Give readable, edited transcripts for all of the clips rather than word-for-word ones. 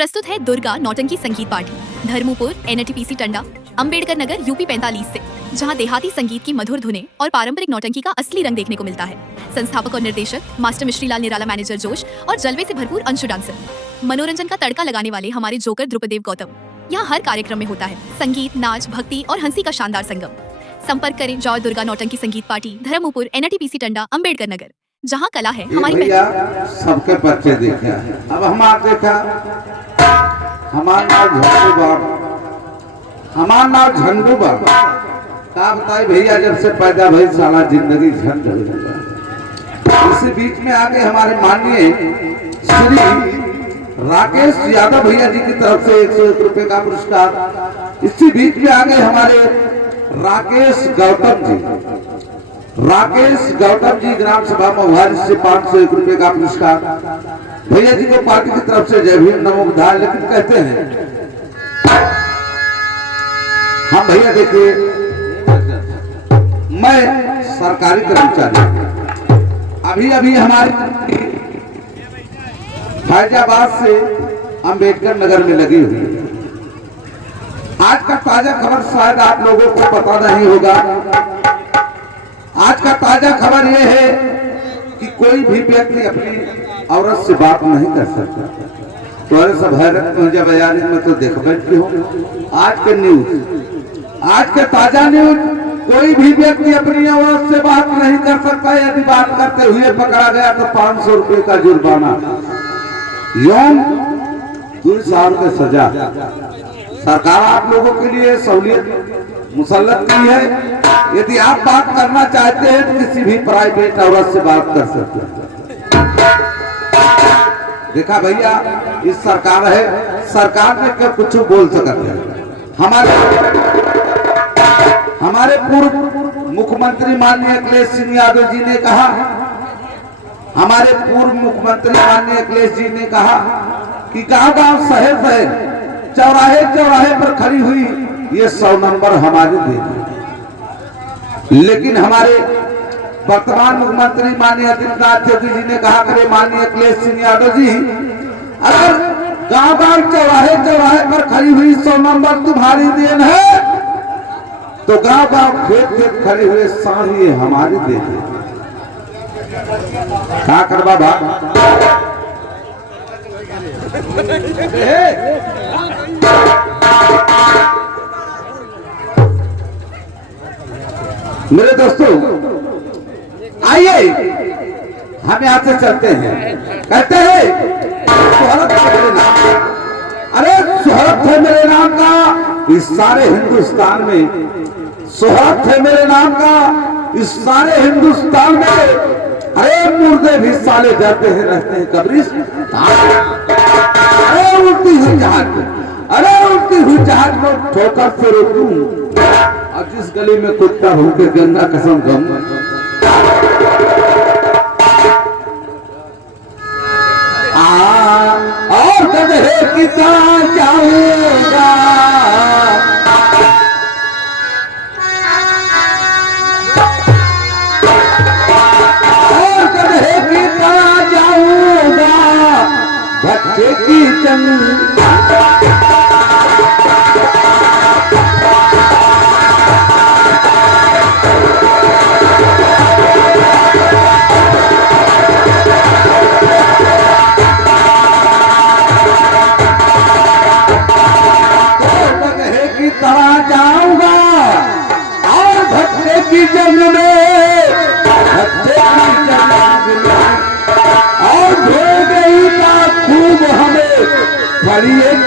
प्रस्तुत है दुर्गा नौटंकी संगीत party Dharampur NTPC Tanda Ambedkar Nagar UP 45 से, जहां देहाती संगीत की मधुर धुनें और पारंपरिक नौटंकी का असली रंग देखने को मिलता है। संस्थापक और निर्देशक मास्टर मिश्रीलाल निराला, मैनेजर जोश और जलवे से भरपूर अंशु डांसर। मनोरंजन का तड़का लगाने वाले हमारे जोकर द्रुपदेव गौतम। यहाँ हर कार्यक्रम में होता है संगीत, नाच, भक्ति और हंसी का शानदार संगम। संपर्क करें जॉय दुर्गा नौटंकी संगीत पार्टी धर्मपुर NTPC टंडा अंबेडकर नगर, जहाँ कला है हमारी भैया सबके बच्चे देखे। अब हमारा देखा, हमारा नाम झंडू बाबा, हमारा नाम झंडू बाबा का बताए भैया, जब से पैदा भई साला जिंदगी झंड हो। इसी बीच में आगे हमारे माननीय श्री राकेश यादव भैया जी की तरफ से 101 रुपए का पुरस्कार। इसी बीच में आगे हमारे राकेश गौतम जी ग्राम सभा मोहारी से 501 रुपए का पुरस्कार। भैया जी को पार्टी की तरफ से जय भीम नमो बुद्धाय। लेकिन कहते हैं हम भैया देखिए, मैं सरकारी कर्मचारी, अभी हमारी फैजाबाद से अंबेडकर नगर में लगी हुई है। आज का ताजा खबर शायद आप लोगों को पता नहीं होगा। आज का ताजा खबर यह है कि कोई भी व्यक्ति अपनी औरत से बात नहीं कर सकता। तो सब हैरत में जब बयानी में तो देख बैठते हो आज के न्यूज, आज के ताजा न्यूज, कोई भी व्यक्ति अपनी औरत से बात नहीं कर सकता। यदि बात करते हुए पकड़ा गया तो 500 रुपए का जुर्माना, यौन 2 साल की सजा। सरकार आप लोगों के लिए सहूलियत मुसल्लत की है। यदि आप बात करना चाहते हैं तो किसी भी प्राइवेट औरत से बात कर सकते हैं। देखा भैया, इस सरकार है, सरकार में क्या कुछ बोल सकते हैं। हमारे पूर्व मुख्यमंत्री माननीय अखिलेश सिंह यादव जी ने कहा, हमारे पूर्व मुख्यमंत्री माननीय अखिलेश जी ने कहा कि गांव-गांव, शहर-शहर, चौराहे पर खड़ी हुई ये 100 नंबर हमारे देगी। लेकिन हमारे वर्तमान मुख्यमंत्री माननीय आदित्यनाथ योगी जी ने कहा, करे माननीय अखिलेश सिंह यादव जी, अगर गांव-गांव, चौराहे पर खड़ी हुई 100 नंबर तुम्हारी देन है तो गांव-गांव, खेत खड़े हुए सारी हमारी देगी। क्या करवा भाग मेरे दोस्तों, आइए हम यहां से चलते हैं। कहते हैं शोहरत है मेरे नाम, अरे शोहरत है मेरे नाम का इस सारे हिंदुस्तान में, शोहरत है मेरे नाम का इस सारे हिंदुस्तान में। अरे मुर्दे भी साले डरते हैं, रहते हैं कब्रिस्तान। अरे उड़ती हुई जहाज, अरे उड़ती हुई जहाज को ठोकर से रोकूं, और जिस गली में कुत्ता भूखे गंगा कसम गम। और गधे की तरह जाऊंगा, और गधे की तरह जाऊंगा भट्टे की जंग। जाऊंगा और भट्टे की जंग में, भट्टे की जंग में, और धो गई ना खूब हमें फरिए।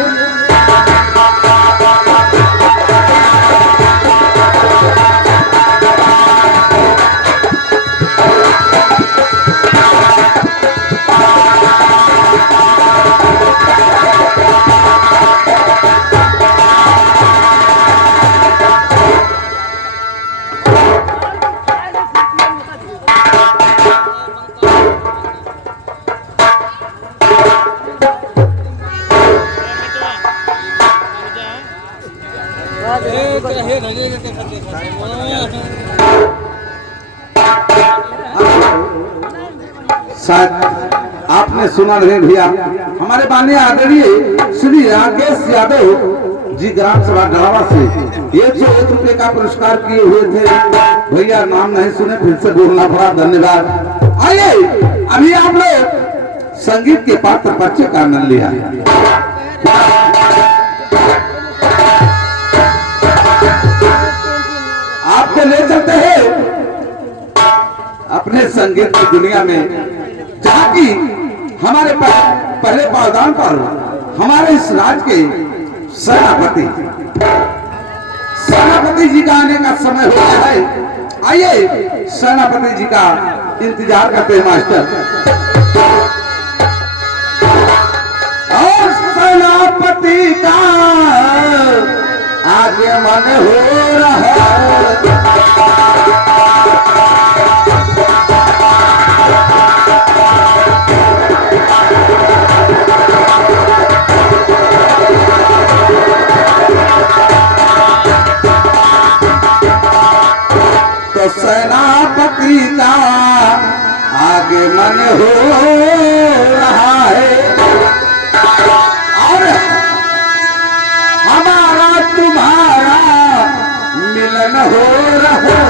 शायद आपने सुना नहीं भैया, हमारे माननीय आदरणीय श्री राकेश यादव जी ग्राम सभा डरावा से 101 रुपए का पुरस्कार किए हुए थे। भैया नाम नहीं सुने, फिर से बोलना पड़ा, धन्यवाद। आइए अभी आप लोग संगीत के पात्र परिचय का आनंद लिया। आपको ले चलते हैं अपने संगीत की दुनिया में, जहाँ की हमारे पहले पावदान पर हमारे इस राज्य के सेनापति जी का आने का समय हो गया है। आइए सेनापति जी का इंतजार करते हैं मास्टर। और सेनापति का आगे मन हो रहा है। तो सेनापति का आगे मन हो रहा है और हमारा तुम्हारा मिलन हो रहा है।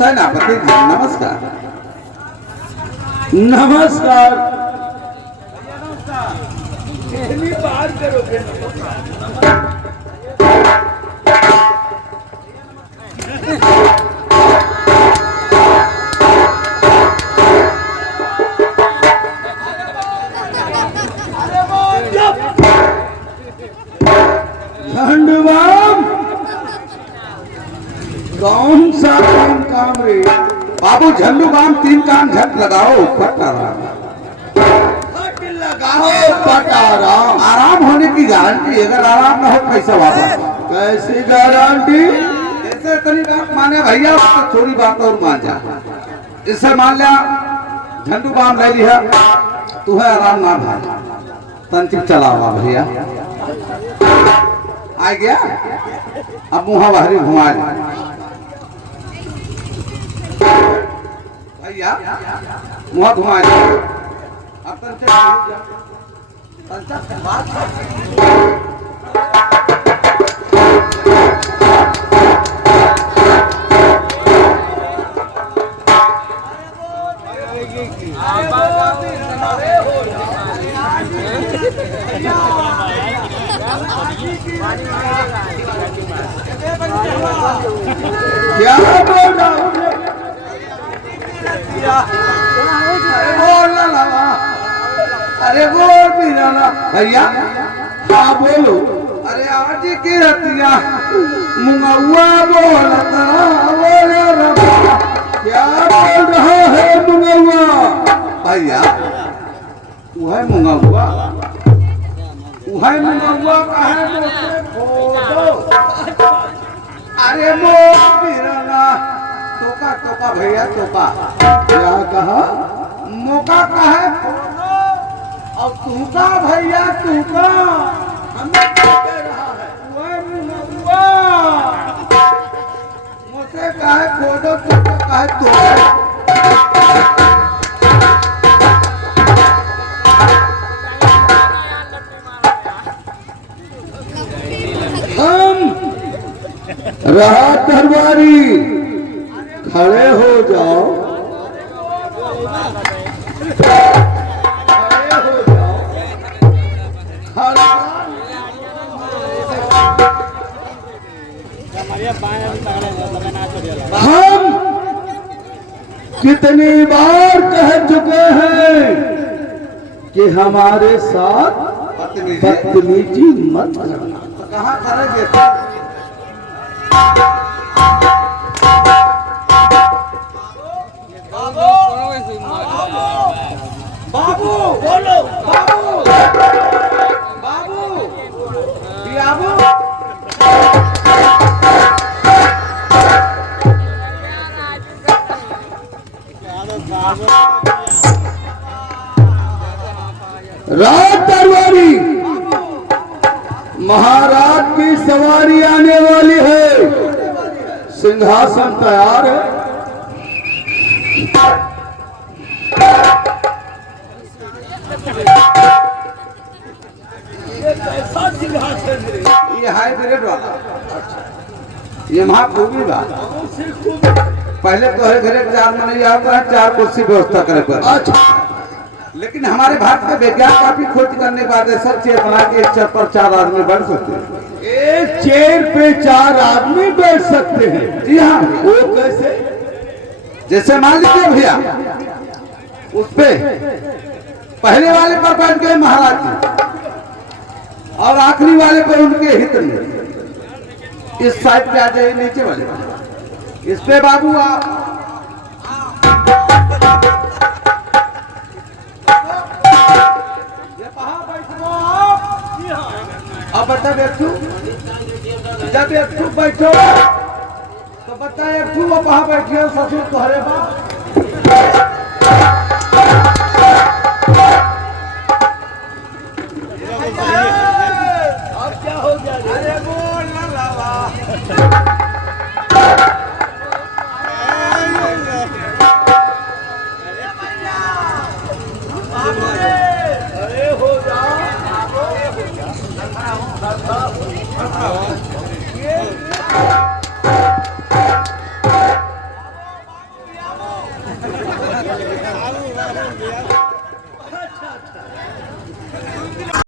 सेनापति जी नमस्कार। नमस्कार। झंडूबाम कौन सा काम रे बाबू झंडू बाम 3 कान झट लगाओ पटाराम। लगाओ पटाराम। आराम होने की गारंटी, अगर आराम ना हो कैसे वापस? कैसी गारंटी? ऐसे तनी बात माने भैया, तो थोड़ी बात और मान जा। इससे मान लिया झंडू बाम ले लिया, तुम्हें आराम ना भाई तंत्र चलावा भैया। आ गया अब मुहा बाहरी घुमा भैया, मुहा घुमा अब क्या बोल रहा हूँ? अरे बोल पीराना भैया। हाँ बोलो। अरे आज की रतिया मुंगवा बोलता बोले रबा। क्या बोल रहा है मुंगवा? भैया वह मुंगवा कहे मुझसे खोदो। अरे बोल पीराना टोका टोका भैया टोका। क्या कहा? मौका कहे अब तू का भैया तू का हमें क्या कह रहा है? वह मुंगवा मुझसे कहे खोदो तू कहे तो। रहा दरबारी, खड़े हो जाओ। खड़े हो जाओ। खड़ा। हम कितनी बार कह चुके हैं कि हमारे साथ बदतमीजी मत करना। कहाँ करेंगे? बाबू बोलो बाबू बाबू बाबू महाराज की सवारी आने वाली है। सिंहासन तैयार है। ये हाइब्रिड वाला, ये महाभूमि वाला। पहले तो हर घरे 4 महीने आता है, 4 कुर्सी व्यवस्था करे पर। अच्छा, लेकिन हमारे भारत के विज्ञान काफी खोज करने के बाद ऐसा चेतना कि एक चेयर पर 4 आदमी बैठ सकते हैं। एक चेयर पे 4 आदमी बैठ सकते हैं। जी हाँ, वो कैसे? जैसे मान लीजिए भैया, उस पे पहले वाले पर बैठ गए महाराज जी और आखिरी वाले पर उनके हित में। इस साइड पे आ जाइए, नीचे वाले पर। इस पे बाबू आप अब बता बैठू, जब बैठू बैठो तो बता एक वो वहां बैठिए ससुर तुम्हारे बाप।